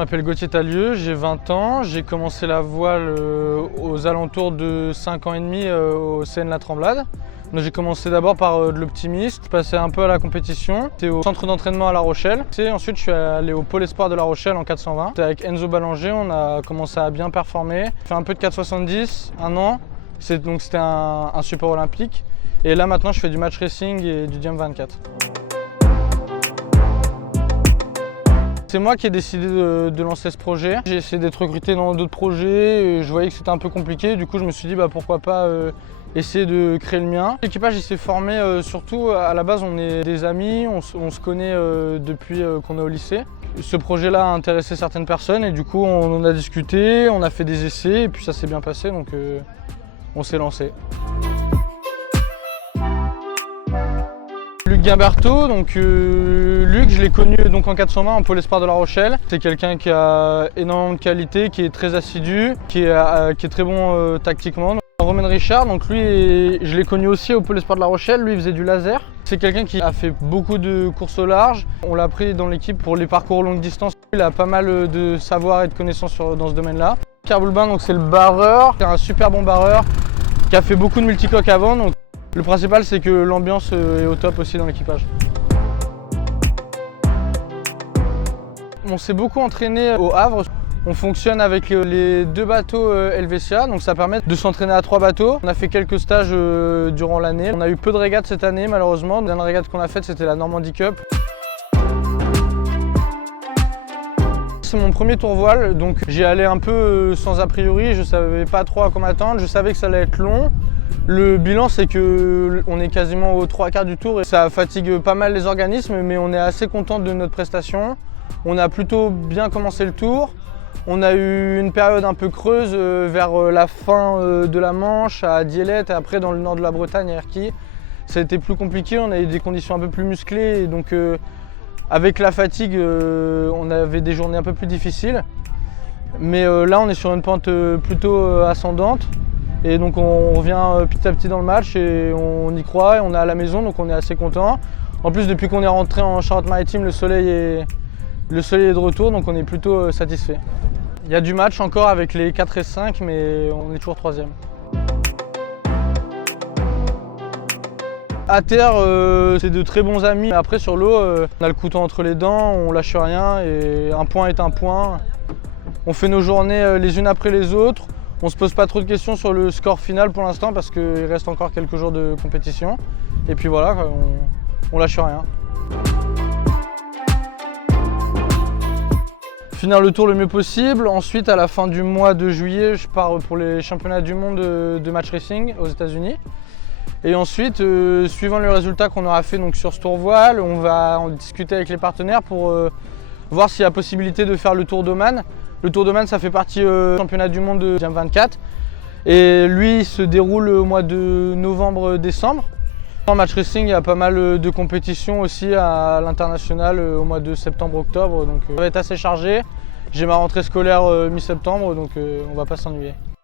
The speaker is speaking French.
m'appelle Gauthier Talieu, j'ai 20 ans. J'ai commencé la voile aux alentours de 5 ans et demi au CN La Tremblade. J'ai commencé d'abord par de l'optimiste, je passais un peu à la compétition. J'étais au centre d'entraînement à La Rochelle. Ensuite, je suis allé au pôle espoir de La Rochelle en 420. Avec Enzo Ballanger, on a commencé à bien performer. J'ai fait un peu de 470, un an. Donc c'était un support olympique. Et là maintenant, je fais du match racing et du Diam 24. C'est moi qui ai décidé de lancer ce projet. J'ai essayé d'être recruté dans d'autres projets et je voyais que c'était un peu compliqué. Du coup, je me suis dit pourquoi pas essayer de créer le mien. L'équipage s'est formé surtout, à la base, on est des amis, on se connaît depuis qu'on est au lycée. Ce projet-là a intéressé certaines personnes et du coup, on en a discuté, on a fait des essais et puis ça s'est bien passé, donc on s'est lancé. Luc Guimberteau, Luc, je l'ai connu en 420 en pôle espoir de La Rochelle. C'est quelqu'un qui a énormément de qualité, qui est très assidu, qui est très bon tactiquement. Romain Richard, lui, je l'ai connu aussi au pôle espoir de La Rochelle, lui il faisait du laser. C'est quelqu'un qui a fait beaucoup de courses au large. On l'a pris dans l'équipe pour les parcours longue distance. Il a pas mal de savoir et de connaissances dans ce domaine-là. Pierre Boulbin, c'est le barreur, c'est un super bon barreur qui a fait beaucoup de multicoques avant. Le principal, c'est que l'ambiance est au top aussi dans l'équipage. On s'est beaucoup entraîné au Havre. On fonctionne avec les 2 bateaux Helvetia, donc ça permet de s'entraîner à 3 bateaux. On a fait quelques stages durant l'année. On a eu peu de régates cette année malheureusement. La dernière régate qu'on a faite, c'était la Normandie Cup. C'est mon premier tour voile, donc j'y allais un peu sans a priori. Je savais pas trop à quoi m'attendre. Je savais que ça allait être long. Le bilan, c'est qu'on est quasiment aux 3/4 du tour et ça fatigue pas mal les organismes, mais on est assez content de notre prestation. On a plutôt bien commencé le tour. On a eu une période un peu creuse vers la fin de la Manche, à Dielette et après dans le nord de la Bretagne, à Erquy. Ça a été plus compliqué, on a eu des conditions un peu plus musclées et donc avec la fatigue, on avait des journées un peu plus difficiles. Mais là, on est sur une pente plutôt ascendante. Et donc on revient petit à petit dans le match et on y croit et on est à la maison, donc on est assez content. En plus, depuis qu'on est rentré en Charente-Maritime, le soleil est de retour, donc on est plutôt satisfait. Il y a du match encore avec les 4 et 5, mais on est toujours 3e. À terre, c'est de très bons amis. Après, sur l'eau, on a le couteau entre les dents, on lâche rien et un point est un point. On fait nos journées les unes après les autres. On ne se pose pas trop de questions sur le score final pour l'instant parce qu'il reste encore quelques jours de compétition. Et puis voilà, on lâche rien. Finir le tour le mieux possible. Ensuite, à la fin du mois de juillet, je pars pour les championnats du monde de match racing aux États-Unis. Et ensuite, suivant le résultat qu'on aura fait sur ce tour voile, on va en discuter avec les partenaires pour voir s'il y a possibilité de faire le Tour d'Oman. Le Tour d'Oman, ça fait partie du championnat du monde de Diam 24. Et lui, il se déroule au mois de novembre-décembre. En match racing, il y a pas mal de compétitions aussi à l'international au mois de septembre-octobre. Donc ça va être assez chargé. J'ai ma rentrée scolaire mi-septembre, donc on va pas s'ennuyer.